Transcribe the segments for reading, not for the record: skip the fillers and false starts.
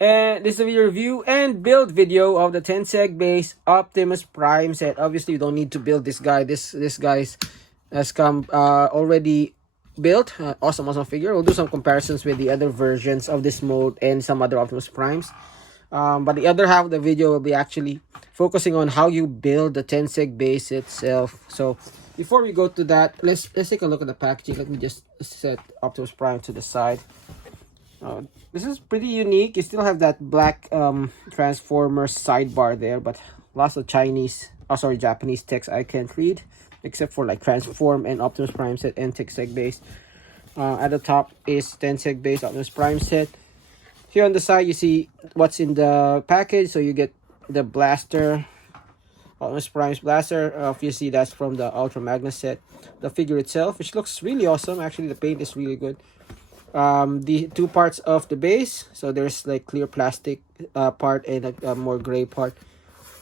And this is a video review and build video of the Tenseg base Optimus Prime set. Obviously, you don't need to build this guy. This guy's has come already built. Awesome figure. We'll do some comparisons with the other versions of this mode and some other Optimus Primes. But the other half of the video will be actually focusing on how you build the Tenseg base itself. So before we go to that, let's take a look at the packaging. Let me just set Optimus Prime to the side. This is pretty unique. You still have that black transformer sidebar there, but lots of Japanese text I can't read, except for like transform and Optimus Prime set and Tenseg base. At the top is Tenseg base Optimus Prime set. Here on the side you see what's in the package. So you get the blaster, Optimus Prime's blaster. Obviously that's from the Ultra Magnus set. The figure itself, which looks really awesome. Actually the paint is really good. The two parts of the base, so there's like clear plastic part and a more gray part.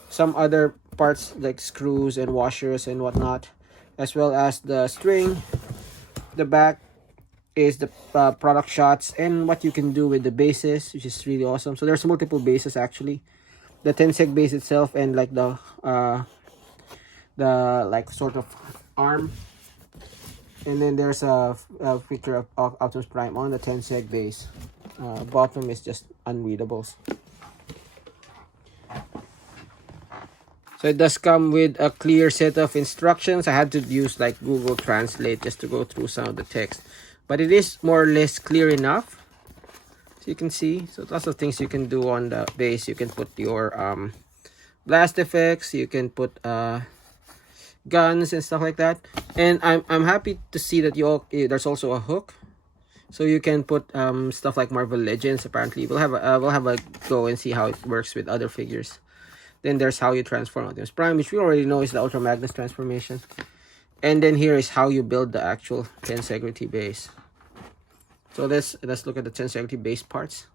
Some other parts like screws and washers and whatnot, as well as the string. The back is the product shots and what you can do with the bases, which is really awesome. So there's multiple bases actually. The Tenseg base itself and like the like sort of arm. And then there's a picture of Optimus Prime on the Tenseg base. Bottom is just unreadables. So it does come with a clear set of instructions. I had to use like Google Translate just to go through some of the text. But it is more or less clear enough. So you can see. So lots of things you can do on the base. You can put your blast effects. You can put guns and stuff like that. And I'm happy to see that there's also a hook, so you can put stuff like Marvel Legends. Apparently we'll have a go and see how it works with other figures. Then there's how you transform Optimus Prime, which we already know is the Ultra Magnus transformation. And then here is how you build the actual Tensegrity base. So let's look at the Tensegrity base parts.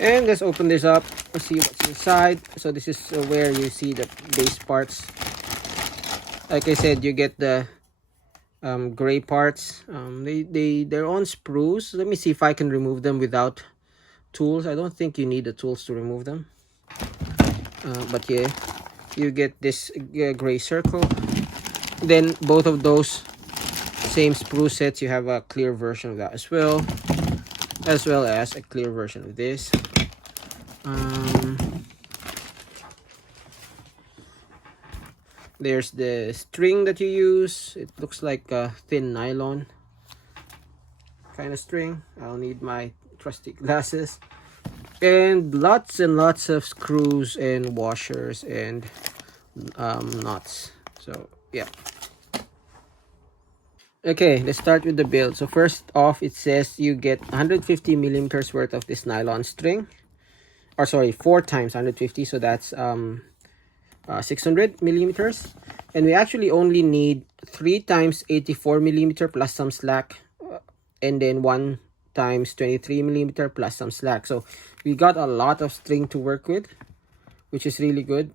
And let's open this up. Let's see what's inside. So this is where you see the base parts. Like I said, you get the gray parts. They're on sprues. Let me see if I can remove them without tools. I don't think you need the tools to remove them. But yeah, you get this gray circle. Then both of those same sprue sets, you have a clear version of that as well as a clear version of this. There's the string that you use. It looks like a thin nylon kind of string. I'll need my trusty glasses. And lots of screws and washers and nuts. So yeah. Okay, let's start with the build. So first off, it says you get 150 millimeters worth of this nylon string. Or sorry, 4 times 150. So that's 600 millimeters, and we actually only need 3 times 84 millimeter plus some slack, and then 1 times 23 millimeter plus some slack. So we got a lot of string to work with, which is really good.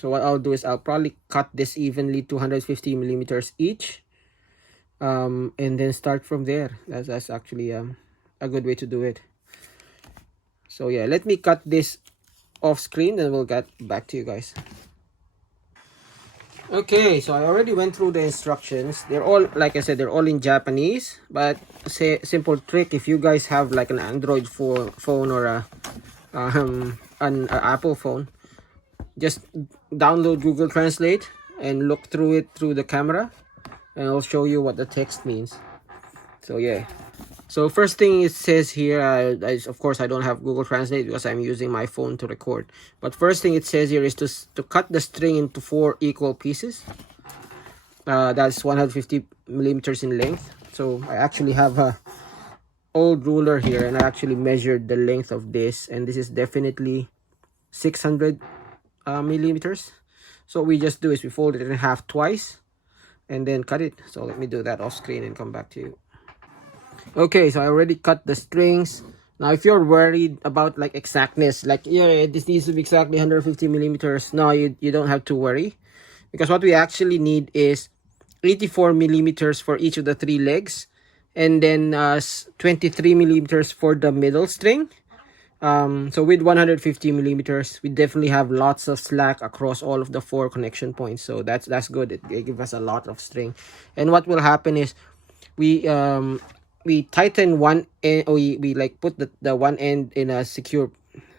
So what I'll do is I'll probably cut this evenly, 250 millimeters each, and then start from there. That's actually a good way to do it. So yeah, let me cut this off screen, then we'll get back to you guys. Okay, so I already went through the instructions. They're all, like I said, they're all in Japanese. But say simple trick, if you guys have like an Android phone or an Apple phone, just download Google Translate and look through it through the camera, and I'll show you what the text means. So yeah. So first thing it says here, of course I don't have Google Translate because I'm using my phone to record. But first thing it says here is to cut the string into 4 equal pieces. That's 150 millimeters in length. So I actually have a old ruler here, and I actually measured the length of this, and this is definitely 600 millimeters. So what we just do is we fold it in half twice and then cut it. So let me do that off screen and come back to you. Okay, so I already cut the strings. Now if you're worried about like exactness, like yeah, this needs to be exactly 150 millimeters, no, you don't have to worry, because what we actually need is 84 millimeters for each of the 3 legs, and then 23 millimeters for the middle string, So with 150 millimeters, we definitely have lots of slack across all of the 4 connection points. So that's good. It gives us a lot of string. And what will happen is we tighten one end, or we like put the one end in a secure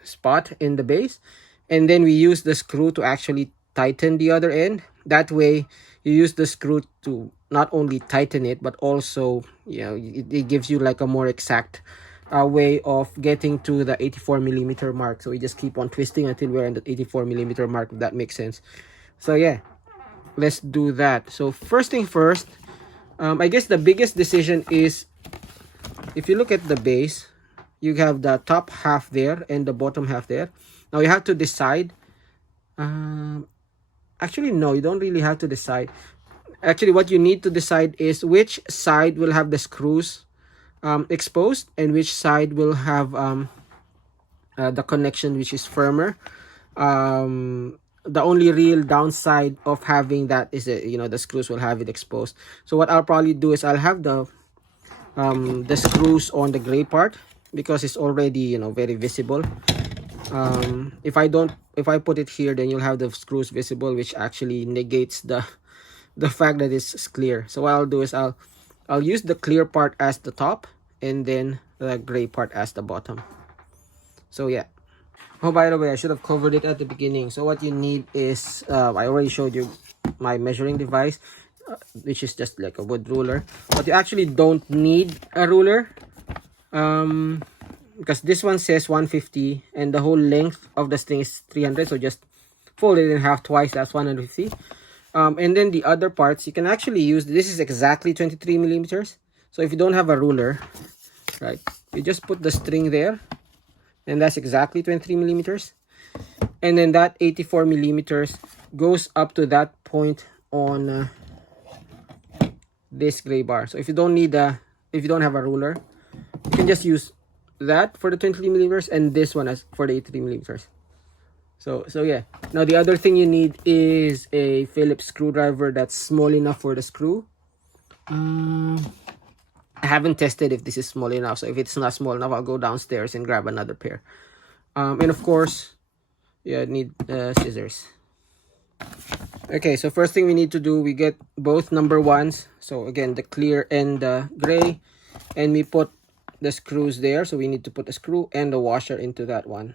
spot in the base, and then we use the screw to actually tighten the other end. That way you use the screw to not only tighten it, but also, you know, it gives you like a more exact way of getting to the 84 millimeter mark. So we just keep on twisting until we're in the 84 millimeter mark, if that makes sense. So yeah, let's do that. So first thing first, I guess the biggest decision is, if you look at the base, you have the top half there and the bottom half there. Now you have to decide. Actually, no, you don't really have to decide. Actually, what you need to decide is which side will have the screws exposed, and which side will have the connection which is firmer. The only real downside of having that is that, you know, the screws will have it exposed. So what I'll probably do is I'll have the screws on the gray part, because it's already, you know, very visible. If I put it here, then you'll have the screws visible, which actually negates the fact that it's clear. So what I'll do is I'll use the clear part as the top, and then the gray part as the bottom. So yeah. Oh, by the way, I should have covered it at the beginning. So what you need is, I already showed you my measuring device, which is just like a wood ruler. But you actually don't need a ruler, because this one says 150 and the whole length of the string is 300. So just fold it in half twice, that's 150. And then the other parts, you can actually use, this is exactly 23 millimeters. So if you don't have a ruler, right, you just put the string there, and that's exactly 23 millimeters. And then that 84 millimeters goes up to that point on this gray bar. So if you don't have a ruler, you can just use that for the 23 millimeters and this one as for the 83 millimeters. So yeah. Now the other thing you need is a Phillips screwdriver that's small enough for the screw. I haven't tested if this is small enough, so if it's not small enough, I'll go downstairs and grab another pair. And of course, you need scissors. Okay, so first thing we need to do, we get both number ones. So again, the clear and the gray, and we put the screws there. So we need to put the screw and the washer into that one.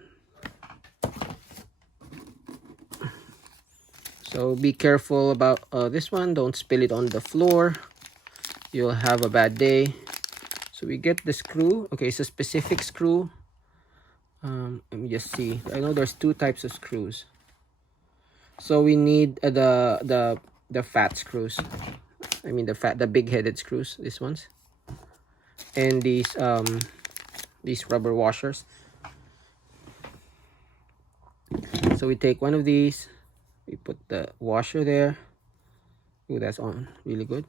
So be careful about this one. Don't spill it on the floor. You'll have a bad day. So we get the screw. Okay, it's a specific screw. Let me just see. I know there's 2 types of screws. So we need the fat screws. I mean the big-headed screws. These ones. And these rubber washers. So we take one of these. We put the washer there. Ooh, that's on really good.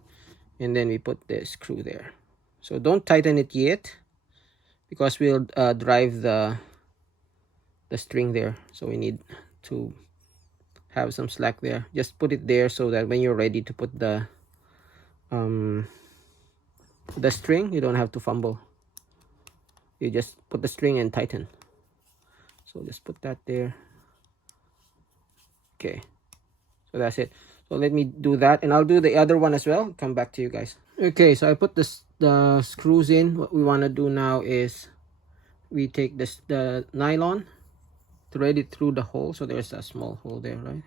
And then we put the screw there. So don't tighten it yet, because we'll drive the string there. So we need to have some slack there. Just put it there so that when you're ready to put the string, you don't have to fumble. You just put the string and tighten. So just put that there. Okay, so that's it. So let me do that, and I'll do the other one as well. Come back to you guys. Okay, so I put the screws in. What we want to do now is we take the nylon, thread it through the hole. So there's a small hole there, right?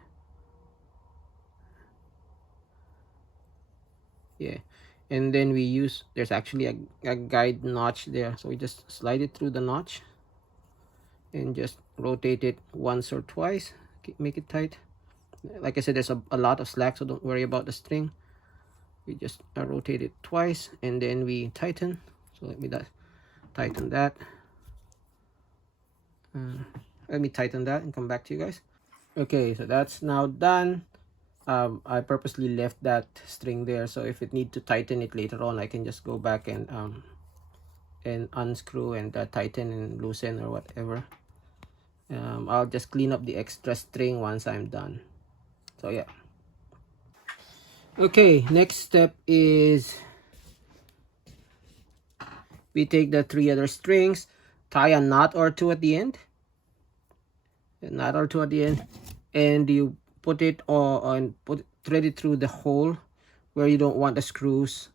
Yeah, and then we use, there's actually a guide notch there. So we just slide it through the notch and just rotate it once or twice. Make it tight. Like I said, there's a lot of slack, so don't worry about the string. We just rotate it twice, and then we tighten. So let me tighten that. Let me tighten that and come back to you guys. Okay, so that's now done. I purposely left that string there, so if it need to tighten it later on, I can just go back and unscrew and tighten and loosen or whatever. I'll just clean up the extra string once I'm done. So yeah. Okay, next step is we take the 3 other strings, tie a knot or two at the end. A knot or two at the end, and you put it on, thread it through the hole where you don't want the screws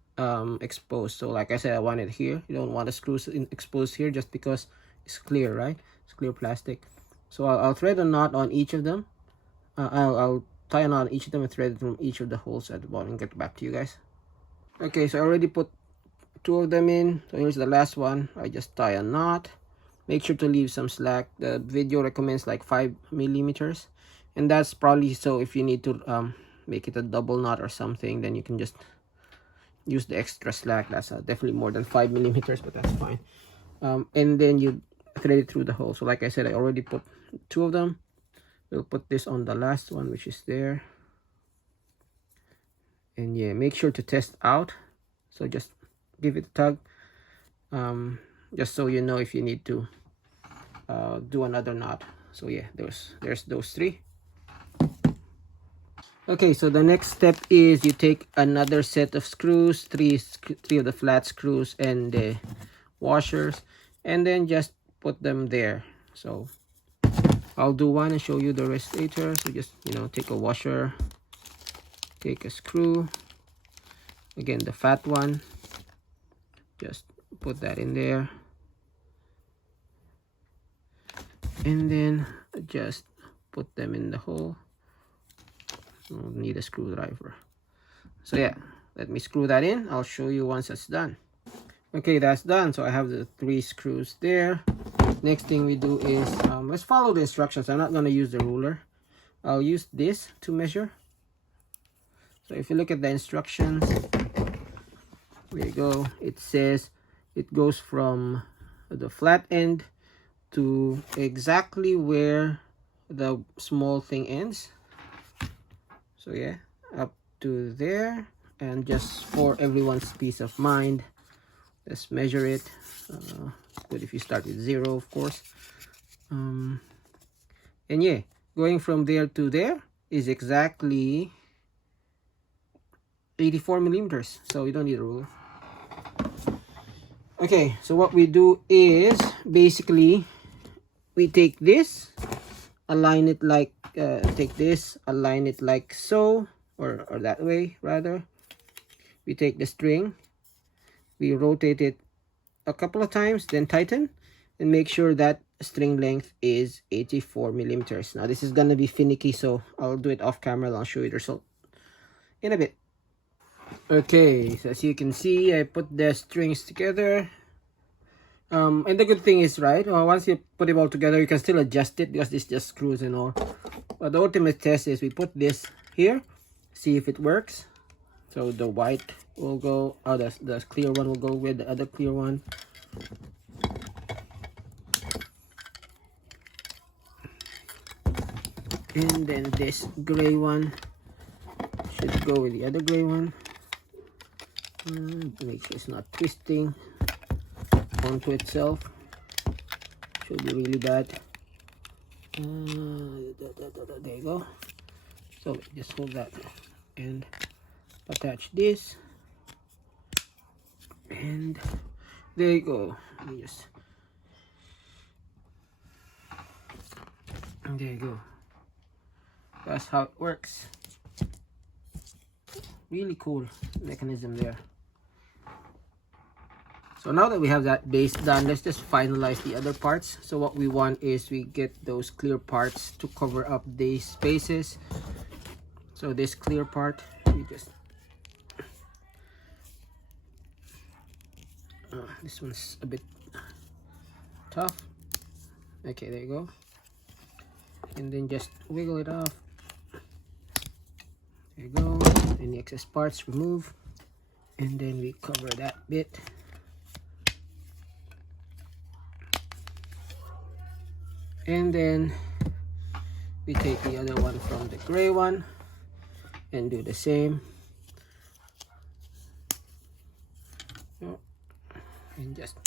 exposed. So like I said, I want it here. You don't want the screws exposed here just because it's clear, right? It's clear plastic. So I'll thread a knot on each of them. I'll tie a knot on each of them and thread it from each of the holes at the bottom and get back to you guys. Okay, so I already put two of them in. So here's the last one. I just tie a knot. Make sure to leave some slack. The video recommends like 5 millimeters, and that's probably so if you need to make it a double knot or something, then you can just use the extra slack. That's definitely more than 5 millimeters, but that's fine. And then you thread it through the hole. So like I said, I already put two of them. We'll put this on the last one, which is there. And yeah, make sure to test out. So just give it a tug, just so you know if you need to do another knot. So yeah, there's those three. Okay, so the next step is you take another set of screws, three of the flat screws and the washers, and then just put them there. So I'll do one and show you the rest later. So just, you know, take a washer, take a screw, again the fat one, just put that in there, and then just put them in the hole. You'll need a screwdriver. So yeah, let me screw that in. I'll show you once that's done. Okay, that's done. So I have the 3 screws there. Next thing we do is let's follow the instructions. I'm not going to use the ruler. I'll use this to measure. So if you look at the instructions, there you go. It says it goes from the flat end to exactly where the small thing ends. So yeah, up to there. And just for everyone's peace of mind, let's measure it. Good if you start with 0, of course. And yeah, going from there to there is exactly 84 millimeters. So you don't need a ruler. Okay, so what we do is basically we take this, align it like take this, align it like so, or that way rather. We take the string, we rotate it a couple of times, then tighten, and make sure that string length is 84 millimeters. Now this is gonna be finicky, so I'll do it off camera and I'll show you the result in a bit. Okay, so as you can see, I put the strings together. And the good thing is, right, once you put it all together, you can still adjust it because this just screws and all. But the ultimate test is we put this here, see if it works. So the white will go, the clear one will go with the other clear one. And then this gray one should go with the other gray one. Make sure it's not twisting onto itself. Should be really bad. There you go. So just hold that and attach this, and there you go. There you go. That's how it works. Really cool mechanism there. So now that we have that base done, let's just finalize the other parts. So what we want is we get those clear parts to cover up these spaces. So this clear part, we just this one's a bit tough. Okay, there you go. And then just wiggle it off. There you go. Any excess parts remove, and then we cover that bit. And then we take the other one from the gray one and do the same. And just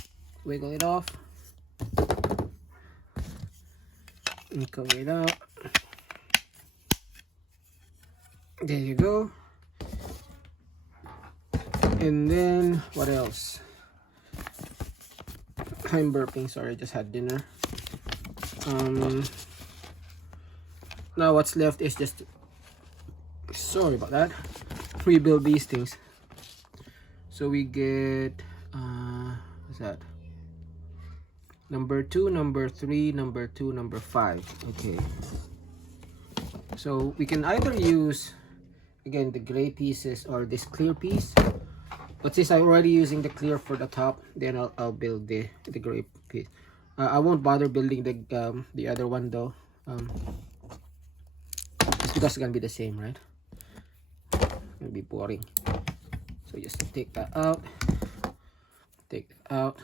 wiggle it off and cover it out. There you go. And then what else? I'm burping, sorry, I just had dinner. Now what's left is just, sorry about that, rebuild these things. So we get what's that, number 2, number 3, number 2, number 5. Okay, so we can either use again the gray pieces or this clear piece, but since I'm already using the clear for the top, then I'll build the gray piece. I won't bother building the other one though, just because it's gonna be the same, right? It's gonna be boring. So just take that out, take it out.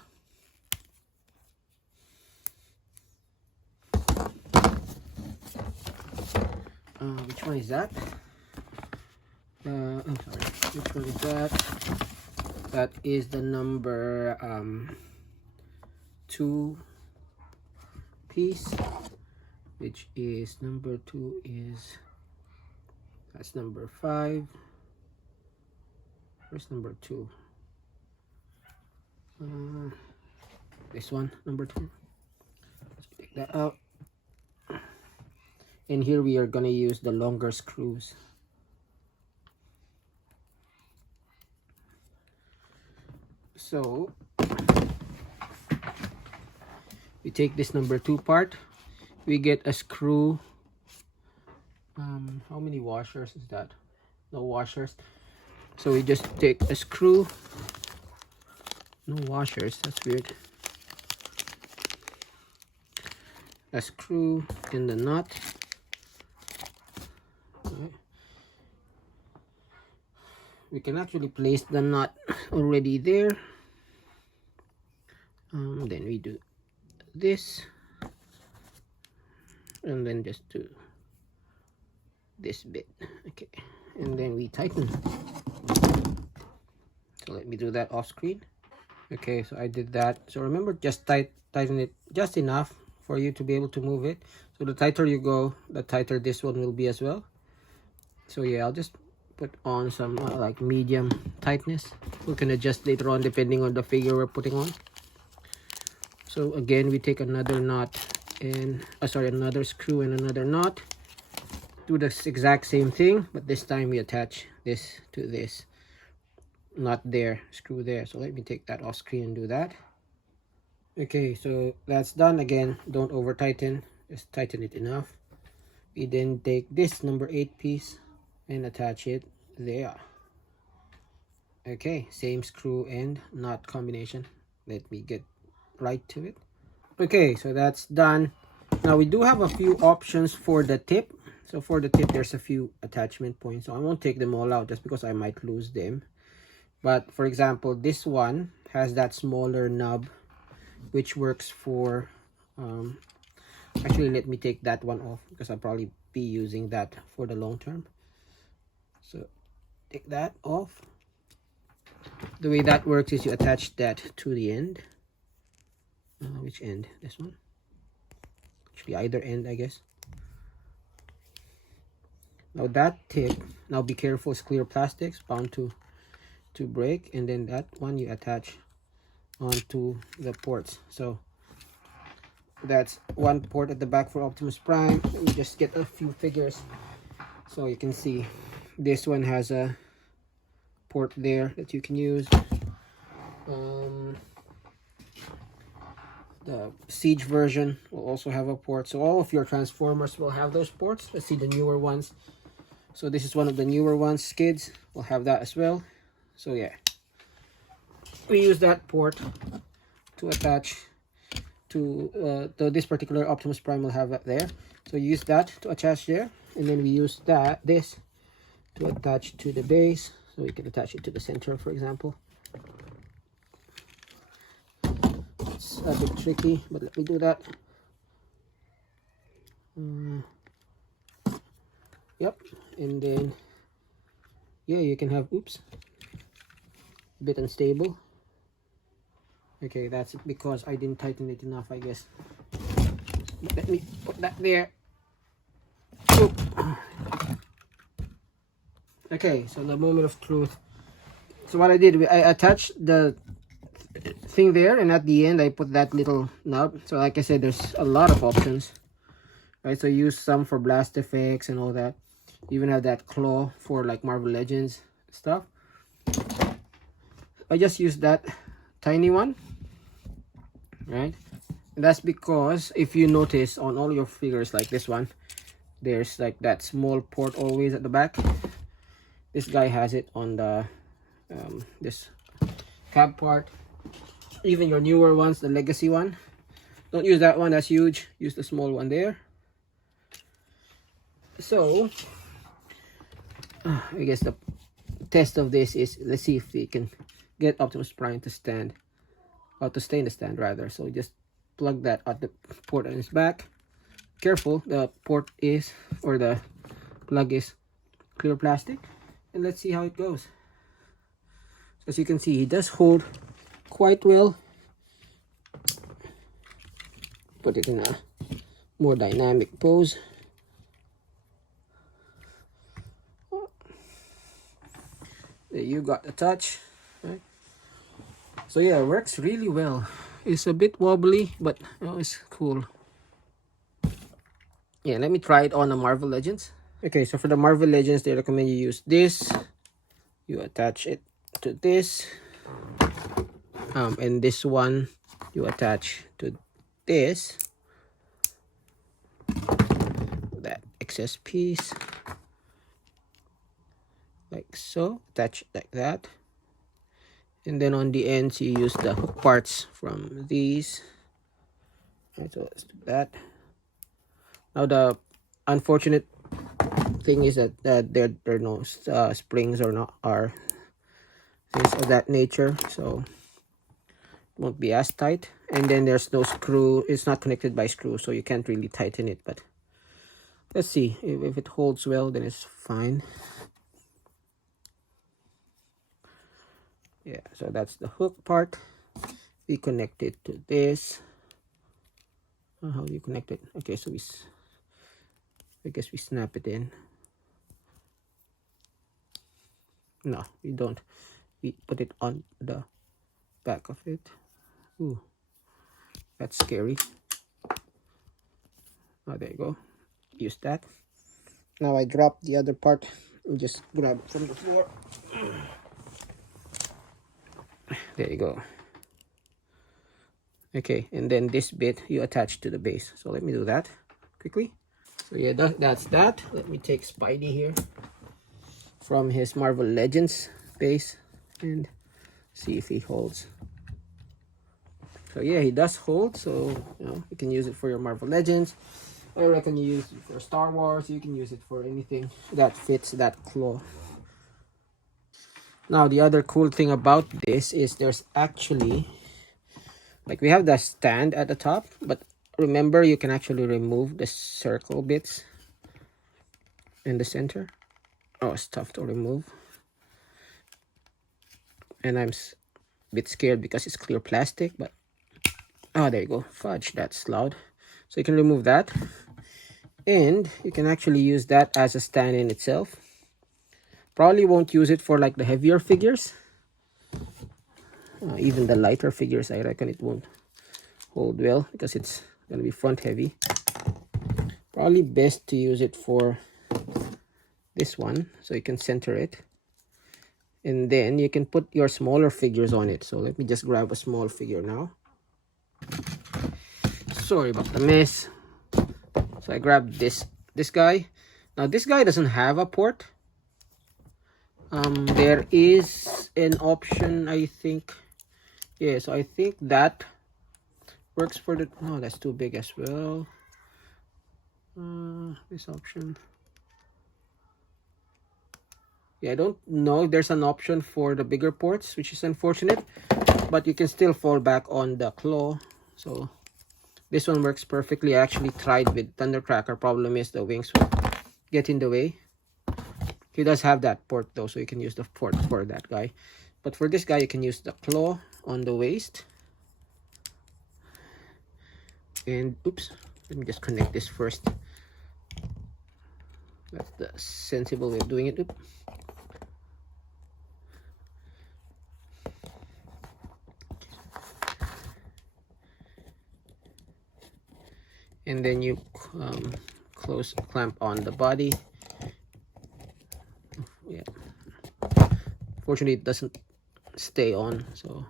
Which one is that? I'm sorry, which one is that? That is the number 2 piece, which is number 2 is, that's number 5. Where's number 2? This one, number 2. Let's take that out. And here we are gonna use the longer screws. So we take this number 2 part, we get a screw. How many washers is that? No washers. So we just take a screw. No washers, that's weird. A screw and the nut. Okay. We can actually place the nut already there. Then we do this, and then just do this bit. Okay, and then we tighten. So let me do that off screen. Okay, so I did that. So remember, just tighten it just enough for you to be able to move it. So the tighter you go, the tighter this one will be as well. So yeah, I'll just put on some like medium tightness. We can adjust later on depending on the figure we're putting on. So again, we take another knot and another screw and another knot. Do the exact same thing, but this time we attach this to this. Not there, screw there. So let me take that off screen and do that. Okay, so that's done. Again, don't over tighten, just tighten it enough. We then take this number 8 piece and attach it there. Okay, same screw and knot combination. Let me get right to it. Okay, so that's done. Now we do have a few options for the tip. So for the tip, there's a few attachment points. So I won't take them all out just because I might lose them. But for example, this one has that smaller nub, which works for actually, let me take that one off because I'll probably be using that for the long term. So take that off. The way that works is you attach that to the end. Which end? This one? Should be either end, I guess. Now that tip, now be careful, it's clear plastics, bound to break, and then that one you attach onto the ports. So that's one port at the back for Optimus Prime. Let me just get a few figures so you can see. This one has a port there that you can use. The Siege version will also have a port. So all of your Transformers will have those ports. Let's see the newer ones. So this is one of the newer ones. Skids will have that as well. So yeah, we use that port to attach to this particular Optimus Prime will have that there. So use that to attach there, and then we use this to attach to the base. So we can attach it to the center, for example. It's a bit tricky, but let me do that. Yep, and then yeah, you can have, oops, a bit unstable. Okay, that's because I didn't tighten it enough, I guess. Let me put that there. Oop. Okay, so the moment of truth. So what I did, I attached the thing there, and at the end I put that little nub. So like I said, there's a lot of options, right? So use some for blast effects and all that. You even have that claw for like Marvel Legends stuff. I just used that tiny one, right? And that's because if you notice on all your figures like this one, there's like that small port always at the back. This guy has it on the this cab part. Even your newer ones, the legacy one, don't use that one, that's huge. Use the small one there. So I guess the test of this is, let's see if we can get Optimus Prime to stand, or to stay in the stand rather. So just plug that at the port on his back. Careful, the port is, or the plug is clear plastic, and let's see how it goes. As you can see, he does hold quite well. Put it in a more dynamic pose. There you got the touch, right? So yeah, it works really well. It's a bit wobbly, but it's cool. Yeah, let me try it on the Marvel Legends. Okay, so for the Marvel Legends, they recommend you use this. You attach it to this, and this one you attach to this, that excess piece, like so. Attach it like that, and then on the ends you use the hook parts from these. Right, so let's do that. Now the unfortunate thing is that there are no springs or not are things of that nature, so it won't be as tight. And then there's no screw, it's not connected by screw, so you can't really tighten it. But let's see if it holds well, then it's fine. Yeah, so that's the hook part. We connect it to this. How do you connect it? Okay, so I guess we snap it in. No, we don't. We put it on the back of it. Ooh, that's scary. Oh, there you go. Use that. Now I drop the other part and just grab it from the floor. There you go. Okay, and then this bit you attach to the base. So let me do that quickly. So yeah, that's that. Let me take Spidey here from his Marvel Legends base and see if he holds. So yeah, he does hold. So you can use it for your Marvel Legends. I reckon you use it for Star Wars. You can use it for anything that fits that claw. Now the other cool thing about this is there's actually, like, we have the stand at the top, but remember you can actually remove the circle bits in the center. Oh, it's tough to remove. And I'm a bit scared because it's clear plastic, but oh, there you go. Fudge, that's loud. So you can remove that, and you can actually use that as a stand in itself. Probably won't use it for like the heavier figures. Even the lighter figures, I reckon it won't hold well because it's gonna be front heavy. Probably best to use it for this one, so you can center it, and then you can put your smaller figures on it. So let me just grab a small figure now. Sorry about the mess. So I grabbed this guy. Now this guy doesn't have a port. There is an option, I think. Yeah, so I think that works for the, no, that's too big as well. This option, yeah, I don't know if there's an option for the bigger ports, which is unfortunate, but you can still fall back on the claw. So this one works perfectly. I actually tried with Thundercracker. Problem is the wings will get in the way. He does have that port though, so you can use the port for that guy. But for this guy, you can use the claw on the waist. And oops, let me just connect this first. That's the sensible way of doing it. Oops. and then you close clamp on the body. Yeah, fortunately it doesn't stay on, so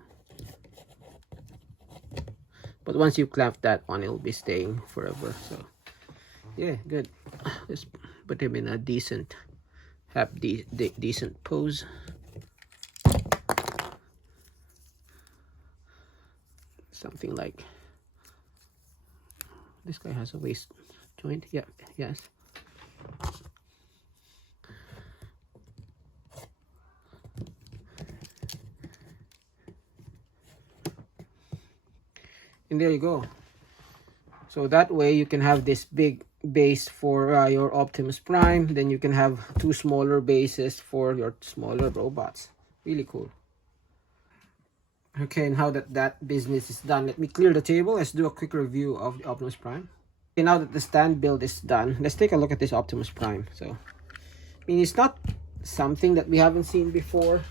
but once you clamp that one, it'll be staying forever. So yeah, good. Let's put him in a decent decent pose. Something like this guy has a waist joint. Yeah, yes. And there you go. So that way you can have this big base for your Optimus Prime. Then you can have two smaller bases for your smaller robots. Really cool. Okay, and how that business is done, let me clear the table. Let's do a quick review of the Optimus Prime. Okay, now that the stand build is done, let's take a look at this Optimus Prime. So, I mean, it's not something that we haven't seen before.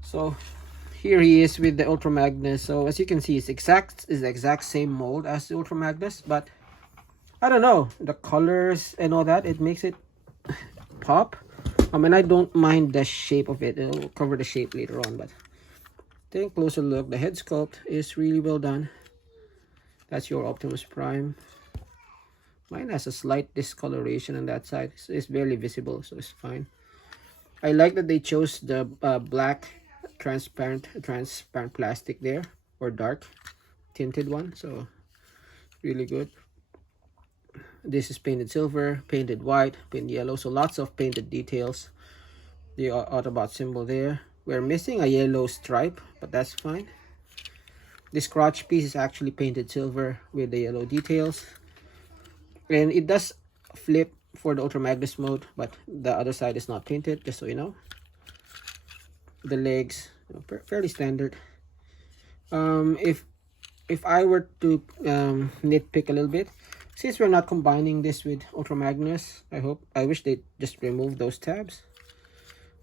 So, here he is with the Ultra Magnus. So, as you can see, it's the exact same mold as the Ultra Magnus, but I don't know, the colors and all that, it makes it pop. I mean, I don't mind the shape of it. I'll cover the shape later on, but take a closer look. The head sculpt is really well done. That's your Optimus Prime. Mine has a slight discoloration on that side. It's barely visible, so it's fine. I like that they chose the black transparent plastic there, or dark tinted one, so really good. This is painted silver, painted white, painted yellow, so lots of painted details. The Autobot symbol there. We're missing a yellow stripe, but that's fine. This crotch piece is actually painted silver with the yellow details. And it does flip for the Ultra Magnus mode, but the other side is not painted, just so you know. The legs, fairly standard. If I were to nitpick a little bit, since we're not combining this with Ultra Magnus, I wish they just remove those tabs.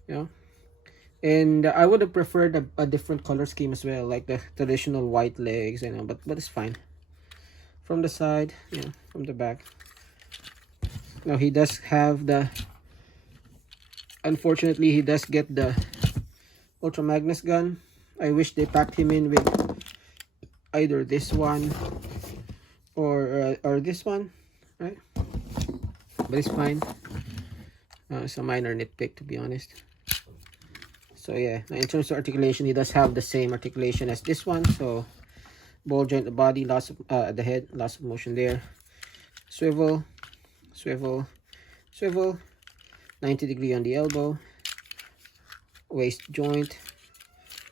Yeah. And I would have preferred a different color scheme as well, like the traditional white legs, you know, but it's fine. From the side, yeah, from the back. Now he does have the, unfortunately he does get the Ultra Magnus gun. I wish they packed him in with either this one or this one, right? But it's fine. It's a minor nitpick, to be honest. So yeah, in terms of articulation, he does have the same articulation as this one. So ball joint the body, lots of the head, lots of motion there. Swivel, swivel, swivel. 90-degree on the elbow. Waist joint.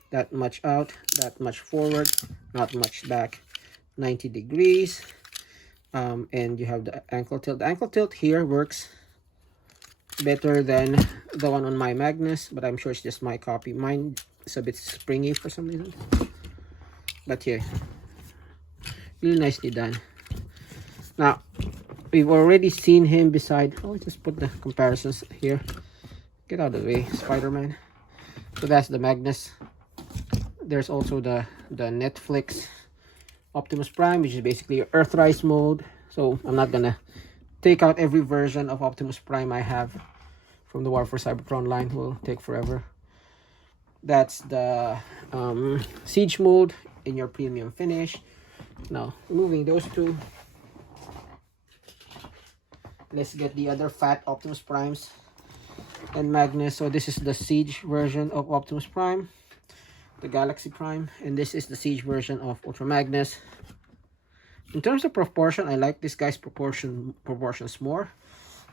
That much out, that much forward, not much back. 90 degrees. And you have the ankle tilt. The ankle tilt here works better than the one on my Magnus, but I'm sure it's just my copy. Mine is a bit springy for some reason, but yeah, really nicely done. Now we've already seen him beside, I'll just put the comparisons here. Get out of the way, Spider-Man. So that's the Magnus. There's also the Netflix Optimus Prime, which is basically Earthrise mode. So I'm not gonna take out every version of Optimus Prime I have from the War for Cybertron line. It will take forever. That's the Siege mode in your premium finish. Now, removing those two, let's get the other fat Optimus Primes and Magnus. So this is the Siege version of Optimus Prime, the Galaxy Prime, and this is the Siege version of Ultra Magnus. In terms of proportion, I like this guy's proportions more.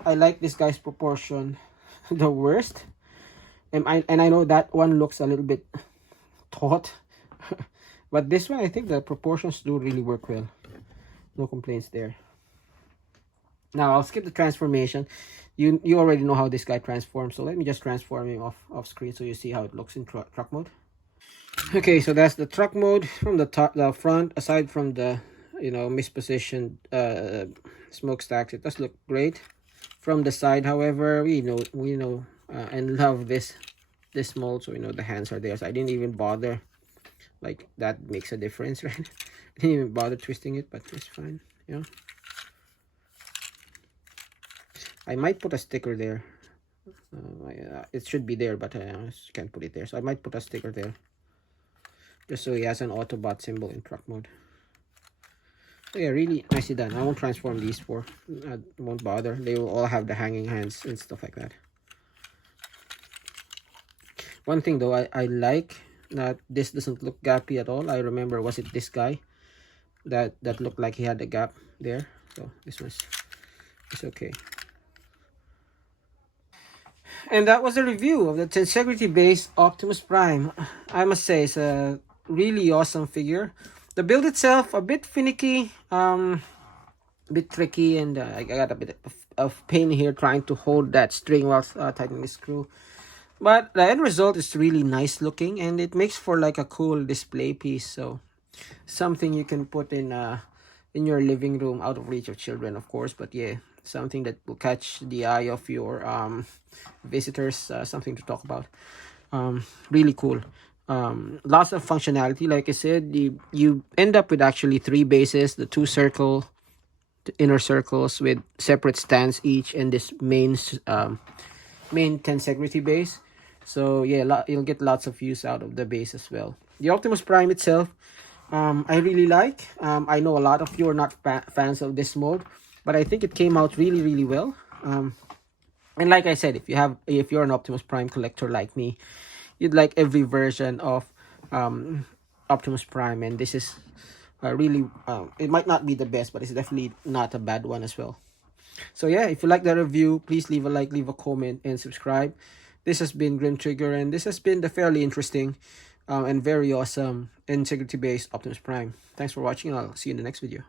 I like this guy's proportion the worst. And I know that one looks a little bit taut. But this one, I think the proportions do really work well. No complaints there. Now, I'll skip the transformation. You already know how this guy transforms. So let me just transform him off screen so you see how it looks in truck mode. Okay, so that's the truck mode from the front. Aside from the mispositioned smokestacks, it does look great. From the side, however, we know and love this mold, so we know the hands are there. So I didn't even bother, like that makes a difference, right? I didn't even bother twisting it, but it's fine. Yeah, I might put a sticker there. It should be there, but I can't put it there, so I might put a sticker there just so he has an Autobot symbol in truck mode. So yeah, really nicely done. I won't transform these four. I won't bother. They will all have the hanging hands and stuff like that. One thing though, I like that this doesn't look gappy at all. I remember, was it this guy that looked like he had a gap there? So this one's it's okay. And that was a review of the Tensegrity based Optimus Prime. I must say it's a really awesome figure. The build itself a bit finicky, a bit tricky, and I got a bit of pain here trying to hold that string while tightening the screw. But the end result is really nice looking, and it makes for like a cool display piece. So something you can put in your living room, out of reach of children, of course. But yeah, something that will catch the eye of your visitors. Something to talk about. Really cool. Lots of functionality. Like I said, you end up with actually 3 bases, the 2 inner circles with separate stands each, and this main Tensegrity base. So yeah, you'll get lots of use out of the base as well. The Optimus Prime itself, I really like. I know a lot of you are not fans of this mode, but I think it came out really well. And like I said, if you're an Optimus Prime collector like me, you'd like every version of Optimus Prime, and this is really it might not be the best, but it's definitely not a bad one as well. So yeah, if you like the review, please leave a like, leave a comment, and subscribe. This has been Grimtrigger, and this has been the fairly interesting and very awesome integrity based Optimus Prime. Thanks for watching, and I'll see you in the next video.